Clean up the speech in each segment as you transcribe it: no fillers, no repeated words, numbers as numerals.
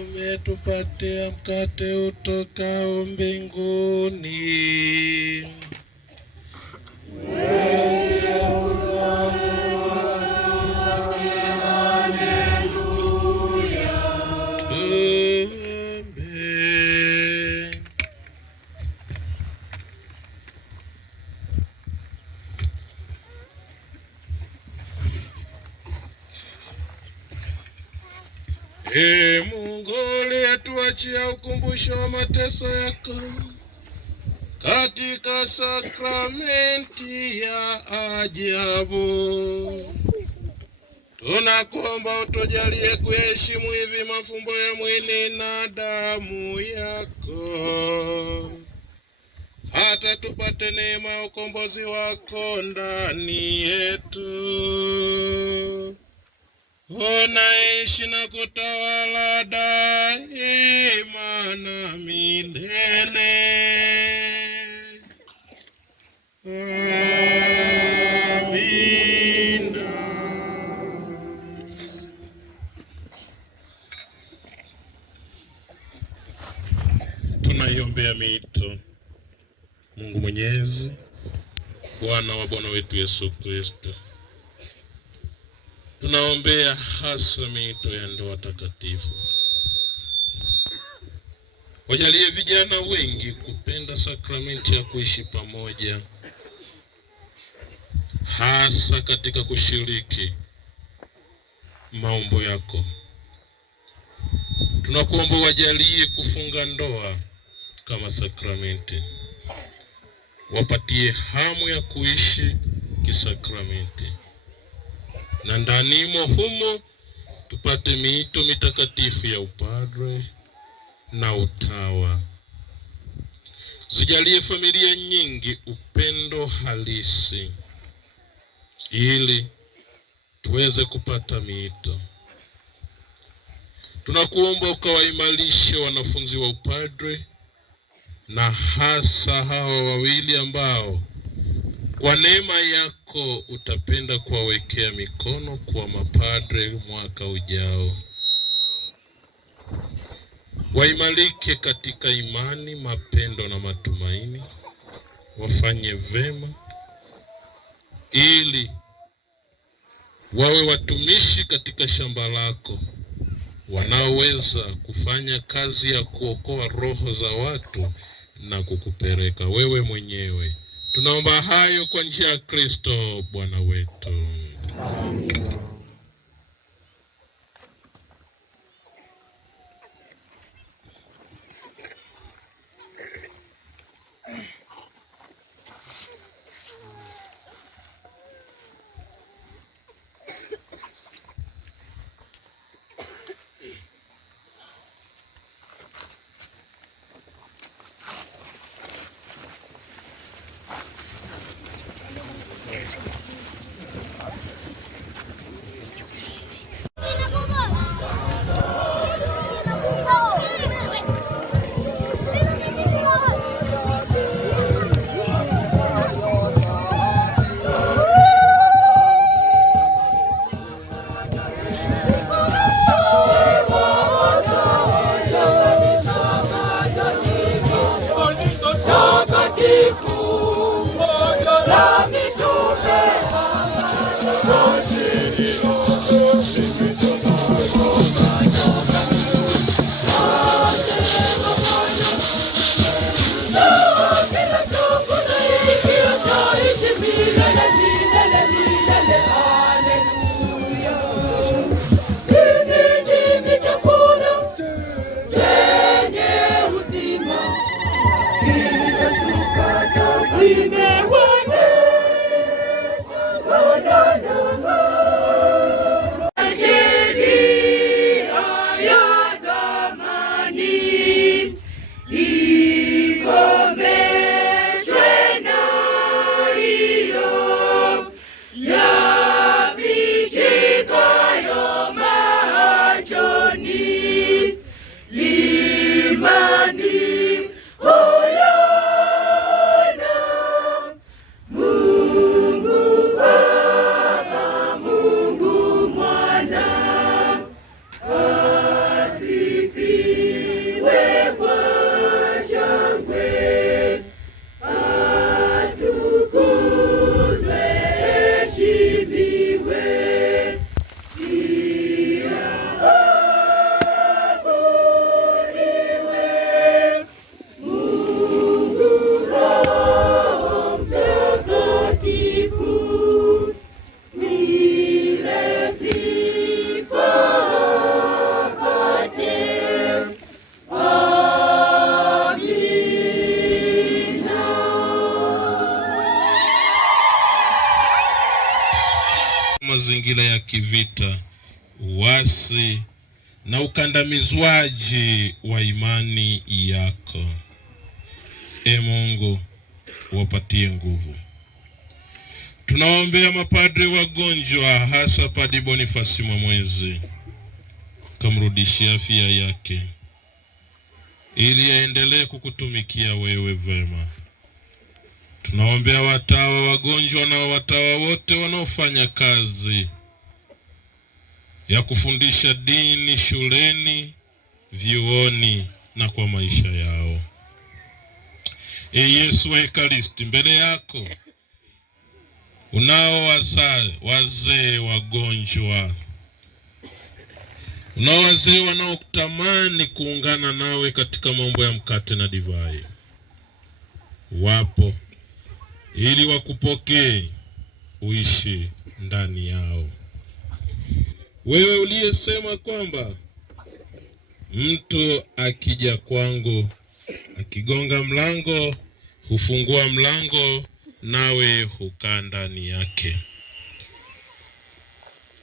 Umetupatia mkate utokao mbinguni. Mungu uliyetuachia ukumbusho wa mateso yako katika sakramenti ya ajabu, tunakuomba utujalie kuheshimu hivi mafumbo ya mwili na damu yako, hata tupate neema ya ukombozi wako ndani yetu. Unaishi na kutawala daima na milele. Amina. Tunaiombea miito. Mungu Mwenyezi, Bwana wa Bwana wetu Yesu Kristo, tunaombea hasa miito ya ndoa takatifu. Wajalie vijana wengi kupenda sakramenti ya kuishi pamoja, hasa katika kushiriki maombo yako. Tunakuomba wajalie kufunga ndoa kama sakramenti, wapatie hamu ya kuishi kisakramenti, na ndanimo humo tupate miito mitakatifu ya upadre na utawa. Zijalie familia nyingi upendo halisi ili tuweze kupata miito. Tunakuomba ukawaimarishe wanafunzi wa upadre na hasa hawa wawili ambao kwa neema yako utapenda kuwawekea mikono kwa mapadre mwaka ujao. Waimarike katika imani, mapendo na matumaini, wafanye vema ili wawe watumishi katika shamba lako, wanaoweza kufanya kazi ya kuokoa roho za watu na kukupeleka wewe mwenyewe. Tunaomba hayo kwa njia ya Kristo Bwana wetu. Amen. Mazingira ya kivita, uasi na ukandamizwaji wa imani yako. Mungu wapatie nguvu. Tunaombea mapadre wagonjwa, hasa Padre Boniface Mwamwezi, kamrudishia afya yake ili aendelee kukutumikia wewe vema. Tunaombea watawa wagonjwa na watawa wote wanaofanya kazi ya kufundisha dini shuleni, vyuoni na kwa maisha yao. Yesu wa Ekaristi, mbele yako unao wazee wagonjwa, unao wazee wanaotamani kuungana nawe katika mambo ya mkate na divai. Wapo ili wakupokee, uishi ndani yao. Wewe uliyesema kwamba mtu akija kwangu, akigonga mlango, hufungua mlango, nawe hukaa ndani yake.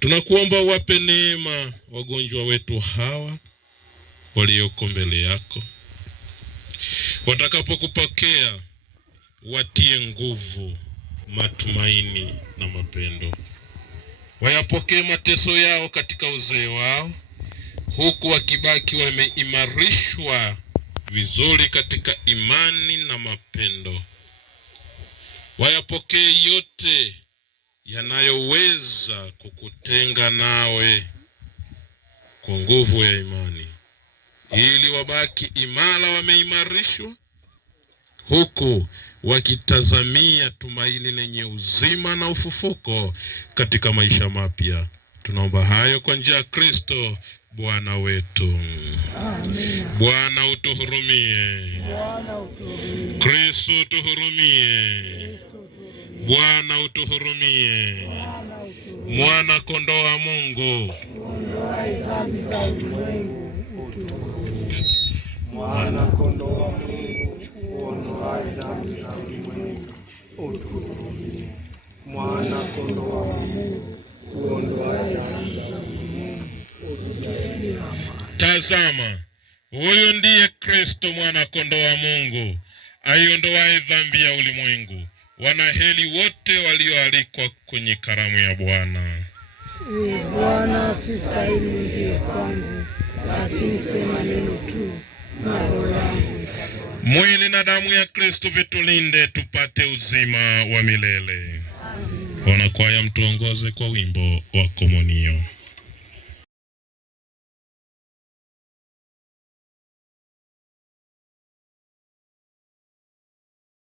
Tunakuomba wape neema wagonjwa wetu hawa walioko mbele yako. Watakapokupokea watie nguvu, matumaini na mapendo. Wayapokee mateso yao katika uzee wao, huku wakibaki wameimarishwa vizuri katika imani na mapendo. Wayapokee yote yanayoweza kukutenga nawe kwa nguvu ya imani, ili wabaki imara wameimarishwa, huku wakitazamia tumaini lenye uzima na ufufuko katika maisha mapya. Tunaomba hayo kwa njia ya Kristo Bwana wetu. Amen. Bwana utuhurumie. Kristo utuhurumie. Bwana utuhurumie. Mwana kondoo wa Mungu, uondoaye dhambi za ulimwengu, utuhurumie. Mwana kondoo wa Mungu, uondoaye dhambi za ulimwengu, utuhurumie. Mwana kondoo wa Mungu, uondoaye dhambi za ulimwengu, utujalie amani. Tazama, huyu ndiye Kristo mwana kondoo wa Mungu, aiondoaye dhambi ya ulimwengu. Wanaheri wote walioalikwa kwenye karamu ya Bwana. Bwana, sistahili uingie kwangu, lakini sema neno tu na roho yangu itapona. Mwili na damu ya Kristo vitulinde tupate uzima wa milele. Amen. Wanakwaya mtuongoze kwa wimbo wa komunio.